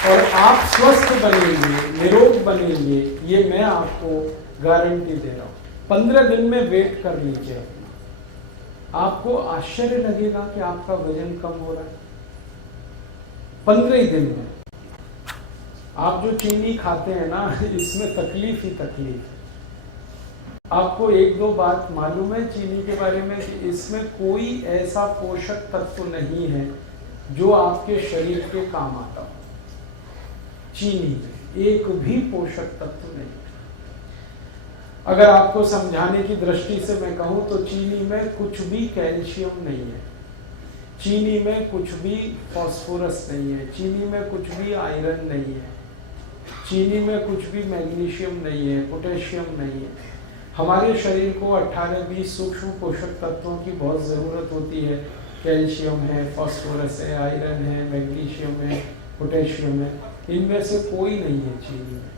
और आप स्वस्थ बनेंगे, निरोग बनेंगे, ये मैं आपको गारंटी दे रहा हूँ। 15 दिन में वेट कर लीजिए अपना, आपको आश्चर्य लगेगा कि आपका वजन कम हो रहा है 15 ही दिन में। आप जो चीनी खाते हैं ना, इसमें तकलीफ ही तकलीफ है। आपको एक दो बात मालूम है चीनी के बारे में कि इसमें कोई ऐसा पोषक तत्व नहीं है जो आपके शरीर के काम आता हो। चीनी में एक भी पोषक तत्व नहीं। अगर आपको समझाने की दृष्टि से मैं कहूं तो चीनी में कुछ भी कैल्शियम नहीं है, चीनी में कुछ भी फास्फोरस नहीं है, चीनी में कुछ भी आयरन नहीं है, चीनी में कुछ भी मैग्नीशियम नहीं है, पोटेशियम नहीं है। हमारे शरीर को 18-20 सूक्ष्म पोषक तत्वों की बहुत ज़रूरत होती है। कैल्शियम है, फास्फोरस है, आयरन है, मैग्नीशियम है, पोटेशियम है, इनमें से कोई नहीं है चीनी में।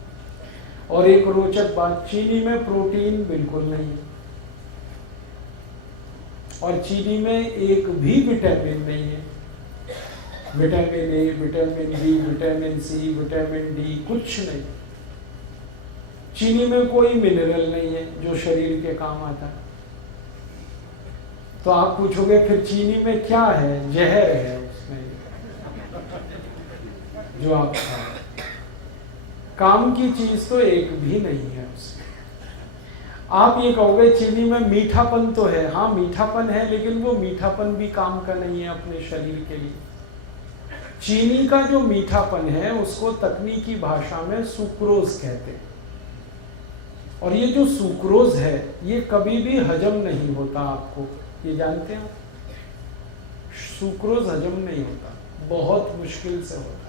और एक रोचक बात, चीनी में प्रोटीन बिल्कुल नहीं है, और चीनी में एक भी विटामिन नहीं है। Vitamin A, vitamin B, vitamin C, vitamin D, कुछ नहीं। चीनी में कोई मिनरल नहीं है जो शरीर के काम आता है। तो आप पूछोगे फिर चीनी में क्या है? जहर है उसमें जो आप खाओ। काम की चीज तो एक भी नहीं है उसमें। आप ये कहोगे चीनी में मीठापन तो है, हाँ मीठापन है, लेकिन वो मीठापन भी काम का नहीं है अपने शरीर के लिए। चीनी का जो मीठापन है उसको तकनीकी भाषा में सुक्रोज कहते हैं। और ये जो सुक्रोज है ये कभी भी हजम नहीं होता, आपको ये जानते हैं? सुक्रोज हजम नहीं होता, बहुत मुश्किल से होता है।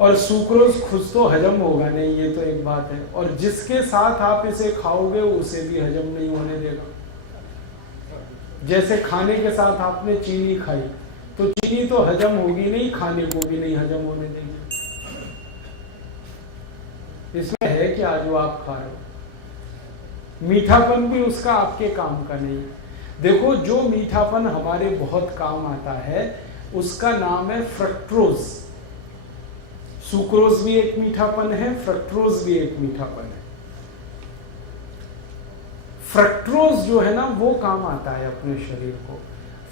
और सुक्रोज खुद तो हजम होगा नहीं, ये तो एक बात है, और जिसके साथ आप इसे खाओगे उसे भी हजम नहीं होने देगा। जैसे खाने के साथ आपने चीनी खाई तो चीनी तो हजम होगी नहीं, खाने को भी नहीं हजम होने देगी। इसमें है क्या जो आप खा रहे हो? मीठापन भी उसका आपके काम का नहीं। देखो, जो मीठापन हमारे बहुत काम आता है उसका नाम है फ्रक्टोज। सुक्रोज भी एक मीठापन है, फ्रक्टोज भी एक मीठापन है। फ्रक्टोज जो है ना वो काम आता है अपने शरीर को।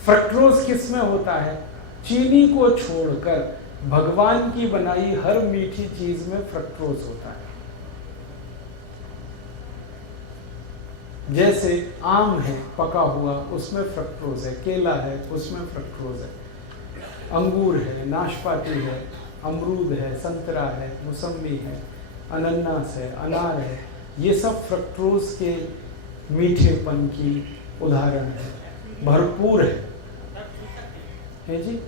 फ्रक्टोज किस में होता है? चीनी को छोड़कर भगवान की बनाई हर मीठी चीज में फ्रक्टोज होता है। जैसे आम है पका हुआ, उसमें फ्रक्टोज है, केला है उसमें फ्रक्टोज है, अंगूर है, नाशपाती है, अमरूद है, संतरा है, मौसम्बी है, अनानास है, अनार है, ये सब फ्रक्टोज के मीठेपन की उदाहरण है, भरपूर है जी।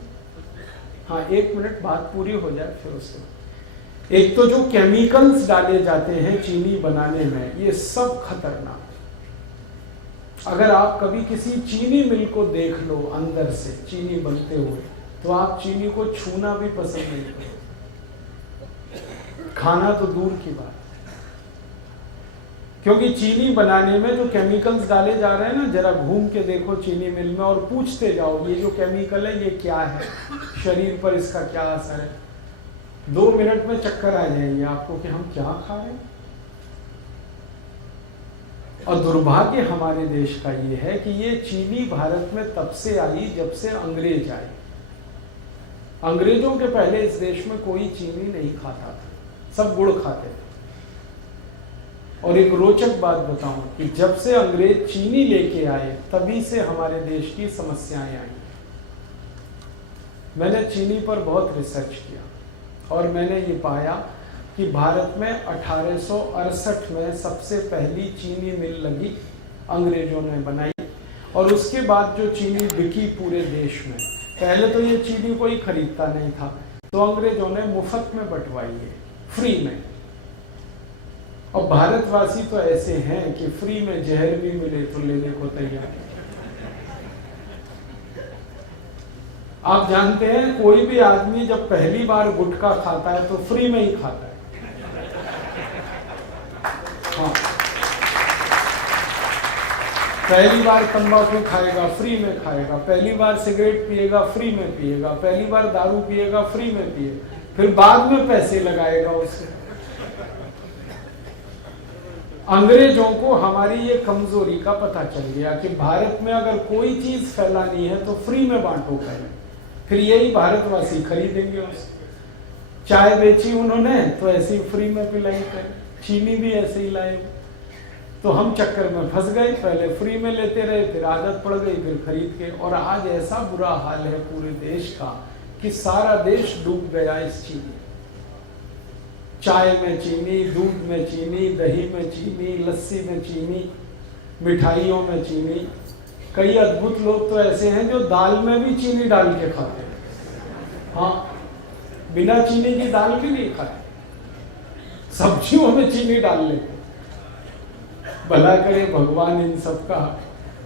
हाँ, 1 मिनट बात पूरी हो जाए फिर उसके। एक तो जो केमिकल्स डाले जाते हैं चीनी बनाने में, ये सब खतरनाक। अगर आप कभी किसी चीनी मिल को देख लो अंदर से चीनी बनते हुए, तो आप चीनी को छूना भी पसंद नहीं करोगे, खाना तो दूर की बात। क्योंकि चीनी बनाने में जो केमिकल्स डाले जा रहे हैं ना, जरा घूम के देखो चीनी मिल में और पूछते जाओ ये जो केमिकल है ये क्या है, शरीर पर इसका क्या असर है। 2 मिनट में चक्कर आ जाएंगे आपको कि हम क्या खा रहे हैं। और दुर्भाग्य हमारे देश का ये है कि ये चीनी भारत में तब से आई जब से अंग्रेज आए। अंग्रेजों के पहले इस देश में कोई चीनी नहीं खाता था, सब गुड़ खाते थे। और एक रोचक बात बताऊं कि जब से अंग्रेज चीनी लेके आए तभी से हमारे देश की समस्याएं आई। मैंने चीनी पर बहुत रिसर्च किया और मैंने ये पाया कि भारत में 1868 में सबसे पहली चीनी मिल लगी, अंग्रेजों ने बनाई। और उसके बाद जो चीनी बिकी पूरे देश में, पहले तो ये चीनी कोई खरीदता नहीं था, तो अंग्रेजों ने मुफ्त में बंटवाई है, फ्री में। और भारतवासी तो ऐसे हैं कि फ्री में जहर भी मिले तो लेने को तैयार। आप जानते हैं कोई भी आदमी जब पहली बार गुटखा खाता है तो फ्री में ही खाता है। हाँ, पहली बार तंबाकू खाएगा फ्री में खाएगा, पहली बार सिगरेट पिएगा फ्री में पिएगा, पहली बार दारू पिएगा फ्री में पिएगा। फिर बाद में पैसे लगाएगा उससे। अंग्रेजों को हमारी ये कमजोरी का पता चल गया कि भारत में अगर कोई चीज फैलानी है तो फ्री में बांटो पहले, फिर यही भारतवासी खरीदेंगे उससे। चाय बेची उन्होंने तो ऐसे ही फ्री में पिलाई कर, चीनी भी ऐसे ही लाए, तो हम चक्कर में फंस गए, पहले फ्री में लेते रहे, फिर आदत पड़ गई, फिर खरीद के। और आज ऐसा बुरा हाल है पूरे देश का कि सारा देश डूब गया इस चीनी। चाय में चीनी, दूध में चीनी, दही में चीनी, लस्सी में चीनी, मिठाइयों में चीनी। कई अद्भुत लोग तो ऐसे हैं जो दाल में भी चीनी डाल के खाते हैं। हाँ, बिना चीनी की दाल भी नहीं खाते, सब्जियों में चीनी डाल लेते। भला करे भगवान इन सबका,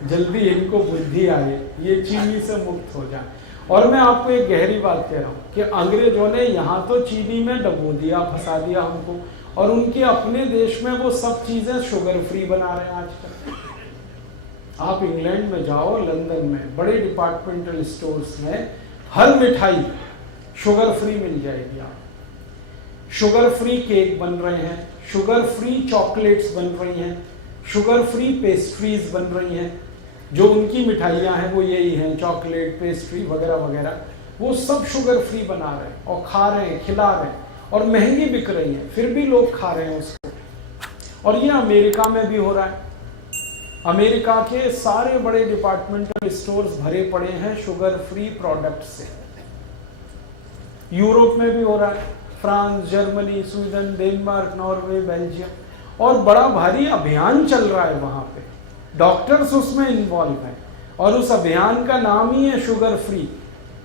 जल्दी इनको बुद्धि आए, ये चीनी से मुक्त हो जाए। और मैं आपको एक गहरी बात कह रहा हूं कि अंग्रेजों ने यहाँ तो चीनी में डबो दिया, फंसा दिया हमको, और उनके अपने देश में वो सब चीजें शुगर फ्री बना रहे हैं आजकल। आप इंग्लैंड में जाओ, लंदन में बड़े डिपार्टमेंटल स्टोर्स में हर मिठाई शुगर फ्री मिल जाएगी। आप शुगर फ्री केक बन रहे हैं, शुगर फ्री चॉकलेट्स बन रही हैं, शुगर फ्री पेस्ट्रीज बन रही हैं। जो उनकी मिठाइयाँ हैं वो यही हैं, चॉकलेट, पेस्ट्री वगैरह वगैरह, वो सब शुगर फ्री बना रहे हैं और खा रहे हैं, खिला रहे हैं, और महंगी बिक रही है, फिर भी लोग खा रहे हैं उसको। और ये अमेरिका में भी हो रहा है। अमेरिका के सारे बड़े डिपार्टमेंटल स्टोर्स भरे पड़े हैं शुगर फ्री प्रोडक्ट से। यूरोप में भी हो रहा है, France, Germany, Sweden, Denmark, Norway, Belgium, और बड़ा भारी अभियान चल रहा है वहां पे। डॉक्टर्स उसमें इन्वॉल्व हैं, और उस अभियान का नाम ही है शुगर फ्री।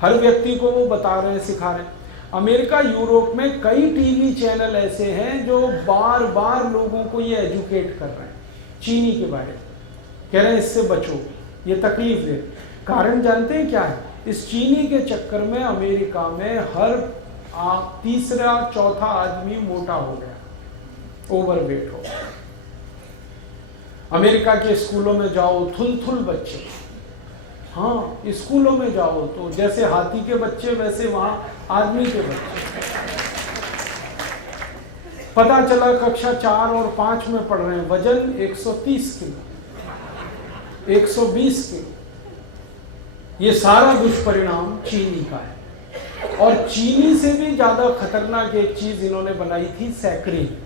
हर व्यक्ति को वो बता रहे हैं, सिखा रहे हैं। अमेरिका, यूरोप में कई टीवी चैनल ऐसे हैं जो बार बार लोगों को ये एजुकेट कर रहे हैं चीनी के बारे में, कह रहे हैं इससे बचो, ये तकलीफ दे। कारण जानते हैं क्या है? इस चीनी के चक्कर में अमेरिका में हर तीसरा चौथा आदमी मोटा हो गया, ओवरवेट हो गया। अमेरिका के स्कूलों में जाओ, थुल बच्चे। हाँ, स्कूलों में जाओ तो जैसे हाथी के बच्चे वैसे वहां आदमी के बच्चे। पता चला कक्षा 4 और 5 में पढ़ रहे हैं, वजन 130 किलो, 120 किलो। ये सारा दुष्परिणाम चीनी का है। और चीनी से भी ज्यादा खतरनाक एक चीज इन्होंने बनाई थी, सैकरीन।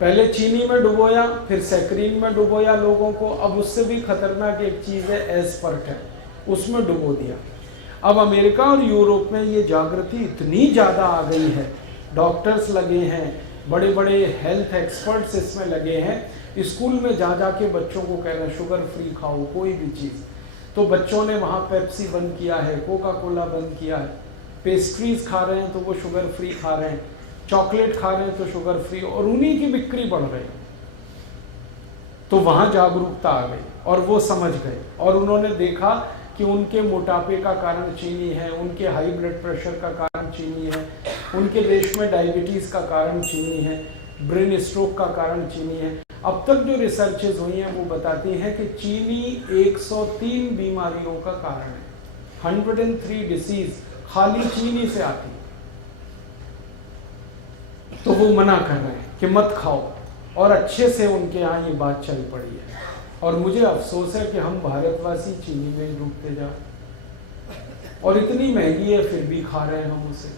पहले चीनी में डुबोया, फिर सैकरीन में डुबोया लोगों को। अब उससे भी खतरनाक एक चीज है एस्पर्टेम, उसमें डुबो दिया। अब अमेरिका और यूरोप में ये जागृति इतनी ज्यादा आ गई है, डॉक्टर्स लगे हैं, बड़े बड़े हेल्थ एक्सपर्ट्स इसमें लगे हैं। स्कूल में जा के बच्चों को कह रहे हैं शुगर फ्री खाओ कोई भी चीज। तो बच्चों ने वहाँ पेप्सी बंद किया है, कोका कोला बंद किया है, पेस्ट्रीज खा रहे हैं तो वो शुगर फ्री खा रहे हैं, चॉकलेट खा रहे हैं तो शुगर फ्री, और उन्हीं की बिक्री बढ़ रही। तो वहाँ जागरूकता आ गई और वो समझ गए, और उन्होंने देखा कि उनके मोटापे का कारण चीनी है, उनके हाई ब्लड प्रेशर का कारण चीनी है, उनके देश में डायबिटीज़ का कारण चीनी है, ब्रेन स्ट्रोक का कारण चीनी है। अब तक जो रिसर्चेज हुई हैं वो बताती हैं कि चीनी 103 बीमारियों का कारण है। 103 डिसीज खाली चीनी से आती है। तो वो मना कर रहे हैं कि मत खाओ, और अच्छे से उनके यहाँ ये बात चल पड़ी है। और मुझे अफसोस है कि हम भारतवासी चीनी में डूबते जा, और इतनी महंगी है फिर भी खा रहे हैं हम उसे।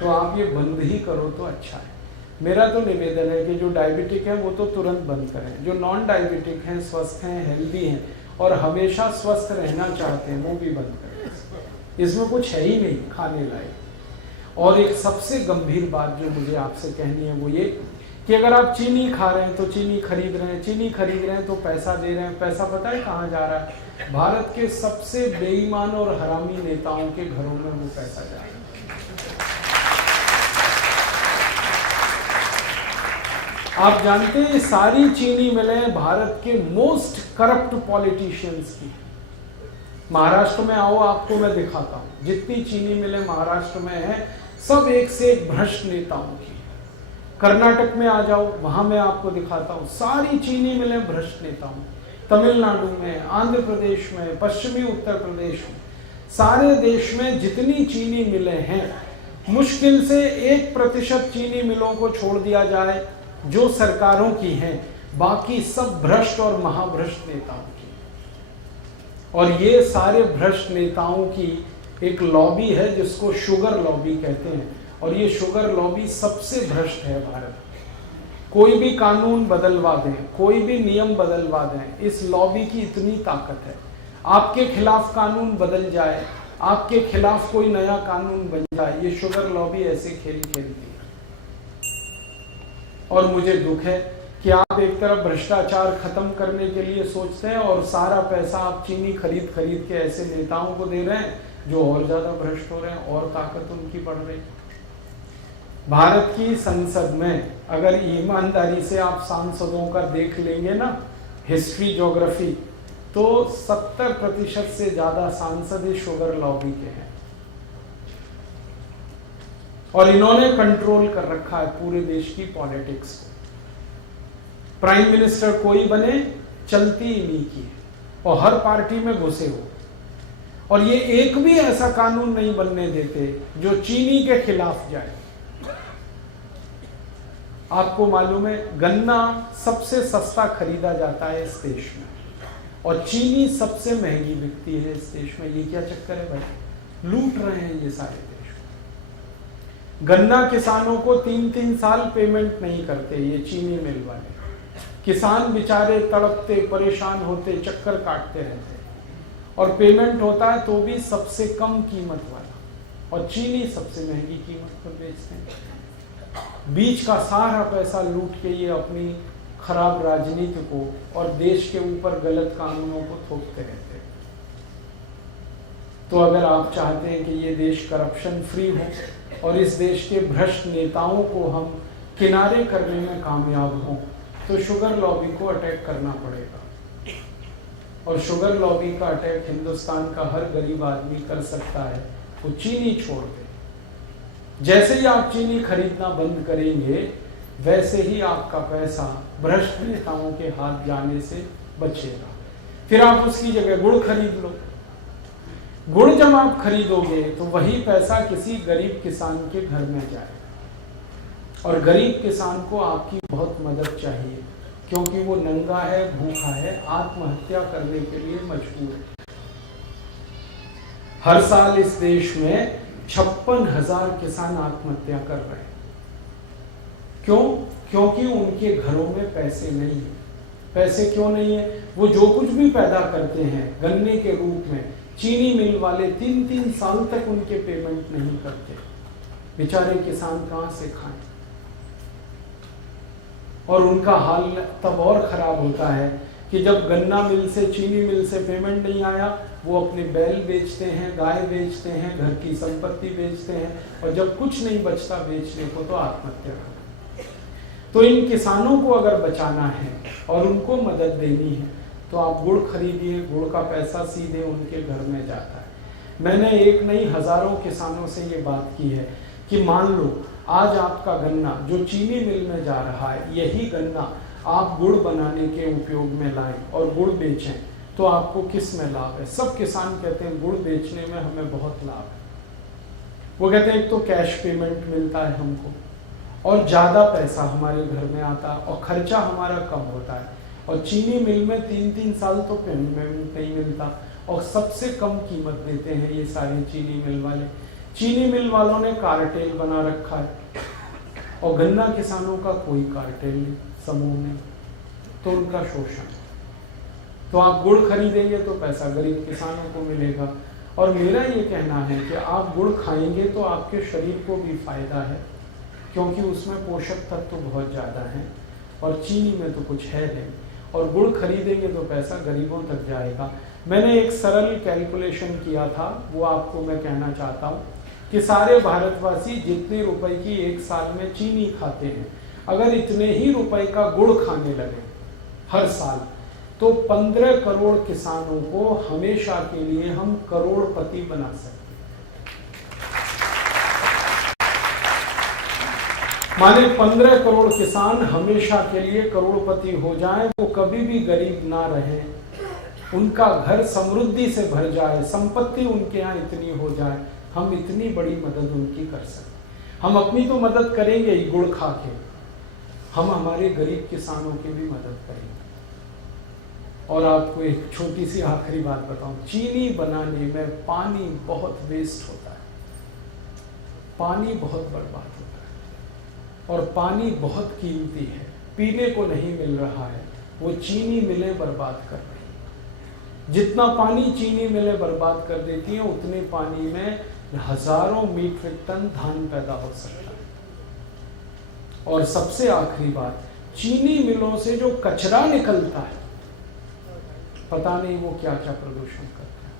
तो आप ये बंद ही करो तो अच्छा है। मेरा तो निवेदन है कि जो डायबिटिक है वो तो तुरंत बंद करें, जो नॉन डायबिटिक हैं, स्वस्थ हैं, हेल्दी हैं और हमेशा स्वस्थ रहना चाहते हैं, वो भी बंद करें। इसमें कुछ है ही नहीं खाने लायक। और एक सबसे गंभीर बात जो मुझे आपसे कहनी है वो ये कि अगर आप चीनी खा रहे हैं तो चीनी खरीद रहे हैं, चीनी खरीद रहे हैं तो पैसा दे रहे हैं। पैसा पता है कहाँ जा रहा है? भारत के सबसे बेईमान और हरामी नेताओं के घरों में वो पैसा जा रहा है। आप जानते हैं सारी चीनी मिलें भारत के मोस्ट करप्ट पॉलिटिशियंस की। महाराष्ट्र में आओ, आपको मैं दिखाता हूं, जितनी चीनी मिलें महाराष्ट्र में है सब एक से एक भ्रष्ट नेताओं की। कर्नाटक में आ जाओ, वहां मैं आपको दिखाता हूं, सारी चीनी मिलें भ्रष्ट नेताओं। तमिलनाडु में, आंध्र प्रदेश में, पश्चिमी उत्तर प्रदेश में, सारे देश में जितनी चीनी मिलें हैं मुश्किल से 1% चीनी मिलों को छोड़ दिया जाए जो सरकारों की हैं, बाकी सब भ्रष्ट और महाभ्रष्ट नेताओं की। और ये सारे भ्रष्ट नेताओं की एक लॉबी है जिसको शुगर लॉबी कहते हैं, और ये शुगर लॉबी सबसे भ्रष्ट है भारत। कोई भी कानून बदलवा दें, कोई भी नियम बदलवा दें, इस लॉबी की इतनी ताकत है। आपके खिलाफ कानून बदल जाए, आपके खिलाफ कोई नया कानून बन जाए, ये शुगर लॉबी ऐसे खेल खेलती है। और मुझे दुख है कि आप एक तरफ भ्रष्टाचार खत्म करने के लिए सोचते हैं और सारा पैसा आप चीनी खरीद खरीद के ऐसे नेताओं को दे रहे हैं जो और ज्यादा भ्रष्ट हो रहे हैं और ताकत उनकी बढ़ रही। भारत की संसद में अगर ईमानदारी से आप सांसदों का देख लेंगे ना, हिस्ट्री ज्योग्राफी, तो 70% से ज्यादा सांसद इस शुगर लॉबी के हैं। और इन्होंने कंट्रोल कर रखा है पूरे देश की पॉलिटिक्स को। प्राइम मिनिस्टर कोई बने, चलती इन्हीं की है, और हर पार्टी में घुसे हो। और ये एक भी ऐसा कानून नहीं बनने देते जो चीनी के खिलाफ जाए। आपको मालूम है गन्ना सबसे सस्ता खरीदा जाता है इस देश में, और चीनी सबसे महंगी बिकती है इस देश में। ये क्या चक्कर है भाई? लूट रहे हैं ये सारे देश को। गन्ना किसानों को 3-3 साल पेमेंट नहीं करते ये चीनी मिल वाले। किसान बेचारे तड़पते, परेशान होते, चक्कर काटते रहते, और पेमेंट होता है तो भी सबसे कम कीमत वाला, और चीनी सबसे महंगी कीमत पर बेचते हैं। बीच का सारा पैसा लूट के ये अपनी खराब राजनीति को और देश के ऊपर गलत कानूनों को थोपते रहते हैं। तो अगर आप चाहते हैं कि ये देश करप्शन फ्री हो और इस देश के भ्रष्ट नेताओं को हम किनारे करने में कामयाब हों, तो शुगर लॉबी को अटैक करना पड़ेगा। और शुगर लॉबी का अटैक हिंदुस्तान का हर गरीब आदमी कर सकता है। वो चीनी छोड़ दे। जैसे ही आप चीनी खरीदना बंद करेंगे, वैसे ही आपका पैसा भ्रष्ट नेताओं के हाथ जाने से बचेगा। फिर आप उसकी जगह गुड़ खरीद लो। गुड़ जब आप खरीदोगे तो वही पैसा किसी गरीब किसान के घर में जाएगा, और गरीब किसान को आपकी बहुत मदद चाहिए, क्योंकि वो नंगा है, भूखा है, आत्महत्या करने के लिए मजबूर है। हर साल इस देश में 56,000 किसान आत्महत्या कर रहे हैं। क्यों? क्योंकि उनके घरों में पैसे नहीं है। पैसे क्यों नहीं है? वो जो कुछ भी पैदा करते हैं गन्ने के रूप में, चीनी मिल वाले 3-3 साल तक उनके पेमेंट नहीं करते। बेचारे किसान कहां से खाएं? और उनका हाल तब और खराब होता है कि जब गन्ना मिल से, चीनी मिल से पेमेंट नहीं आया, वो अपने बैल बेचते हैं, गाय बेचते हैं, घर की संपत्ति बेचते हैं, और जब कुछ नहीं बचता बेचने को तो आत्महत्या करते हैं। तो इन किसानों को अगर बचाना है और उनको मदद देनी है, तो आप गुड़ खरीदिए। गुड़ का पैसा सीधे उनके घर में जाता है। मैंने एक नहीं हजारों किसानों से ये बात की है कि मान लो आज आपका गन्ना जो चीनी मिल में जा रहा है, यही गन्ना आप गुड़ बनाने के उपयोग में लाएं और गुड़ बेचें, तो आपको किस में लाभ है? सब किसान कहते हैं गुड़ बेचने में हमें बहुत लाभ है। वो कहते हैं एक तो कैश पेमेंट मिलता है हमको, और ज़्यादा पैसा हमारे घर में आता है, और खर्चा हमारा कम होता है। और चीनी मिल में 3-3 साल तो पेमेंट नहीं मिलता, और सबसे कम कीमत देते हैं ये सारे चीनी मिल वाले। चीनी मिल वालों ने कार्टेल बना रखा है, और गन्ना किसानों का कोई कार्टेल नहीं, समूह नहीं, तो उनका शोषण। तो आप गुड़ खरीदेंगे तो पैसा गरीब किसानों को मिलेगा। और मेरा ये कहना है कि आप गुड़ खाएंगे तो आपके शरीर को भी फायदा है, क्योंकि उसमें पोषक तत्व तो बहुत ज़्यादा हैं, और चीनी में तो कुछ है नहीं। और गुड़ खरीदेंगे तो पैसा गरीबों तक जाएगा। मैंने एक सरल कैलकुलेशन किया था, वो आपको मैं कहना चाहता हूँ कि सारे भारतवासी जितने रुपए की एक साल में चीनी खाते हैं, अगर इतने ही रुपए का गुड़ खाने लगे हर साल, तो 15 करोड़ किसानों को हमेशा के लिए हम करोड़पति बना सकते हैं। माने 15 करोड़ किसान हमेशा के लिए करोड़पति हो जाएं, वो कभी भी गरीब ना रहे, उनका घर समृद्धि से भर जाए, संपत्ति उनके यहाँ इतनी हो जाए, हम इतनी बड़ी मदद उनकी कर सकते हैं। हम अपनी तो मदद करेंगे ही गुड़ खा के, हम हमारे गरीब किसानों की भी मदद करेंगे। और आपको एक छोटी सी आखिरी बात बताऊं, चीनी बनाने में पानी बहुत वेस्ट होता है, पानी बहुत बर्बाद होता है, और पानी बहुत कीमती है, पीने को नहीं मिल रहा है, वो चीनी मिलें बर्बाद कर रही है। जितना पानी चीनी मिलें बर्बाद कर देती है, उतने पानी में हजारों मीट्रिक टन धान पैदा हो सकता है। और सबसे आखिरी बात, चीनी मिलों से जो कचरा निकलता है, पता नहीं वो क्या क्या प्रदूषण करता है,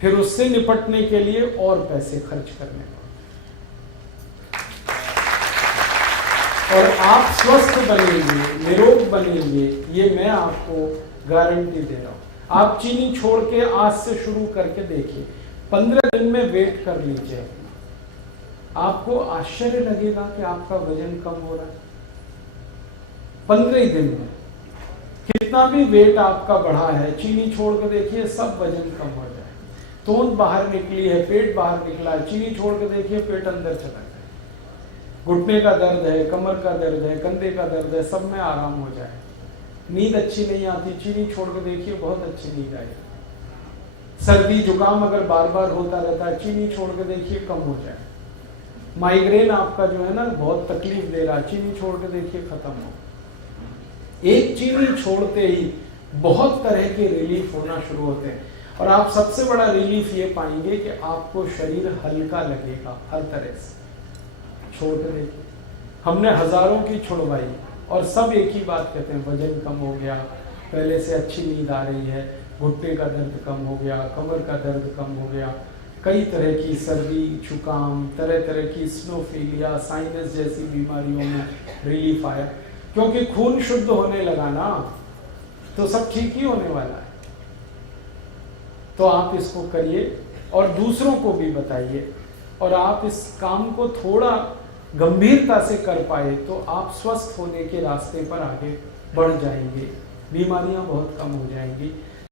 फिर उससे निपटने के लिए और पैसे खर्च करने पड़ते। और आप स्वस्थ बनेंगे, निरोग बनेंगे, ये मैं आपको गारंटी दे रहा हूं। आप चीनी छोड़ के आज से शुरू करके देखिए, 15 दिन में वेट कर लीजिए, आपको आश्चर्य लगेगा कि आपका वजन कम हो रहा है। 15 दिन में कितना भी वेट आपका बढ़ा है, चीनी छोड़ के देखिए, सब वजन कम हो जाए। तोंद बाहर निकली है, पेट बाहर निकला है, चीनी छोड़ के देखिए, पेट अंदर चला जाए। घुटने का दर्द है, कमर का दर्द है, कंधे का दर्द है, सब में आराम हो जाए। नींद अच्छी नहीं आती, चीनी छोड़ के देखिए, बहुत अच्छी नींद आएगी। सर्दी जुकाम अगर बार बार होता रहता है, चीनी छोड़ के देखिए, कम हो जाए। माइग्रेन आपका जो है ना बहुत तकलीफ दे रहा है, चीनी छोड़ के देखिए, खत्म हो। एक चीनी छोड़ते ही बहुत तरह के रिलीफ होना शुरू होते हैं। और आप सबसे बड़ा रिलीफ ये पाएंगे कि आपको शरीर हल्का लगेगा हर तरह से। छोड़ के देखिए, हमने हजारों की छुड़वाई और सब एक ही बात कहते हैं, वजन कम हो गया, पहले से अच्छी नींद आ रही है, घुटने का दर्द कम हो गया, कमर का दर्द कम हो गया, कई तरह की सर्दी जुकाम, तरह तरह की स्नोफीलिया, साइनस जैसी बीमारियों में रिलीफ आया। क्योंकि खून शुद्ध होने लगा ना, तो सब ठीक ही होने वाला है। तो आप इसको करिए और दूसरों को भी बताइए, और आप इस काम को थोड़ा गंभीरता से कर पाए तो आप स्वस्थ होने के रास्ते पर आगे बढ़ जाएंगे, बीमारियां बहुत कम हो जाएंगी।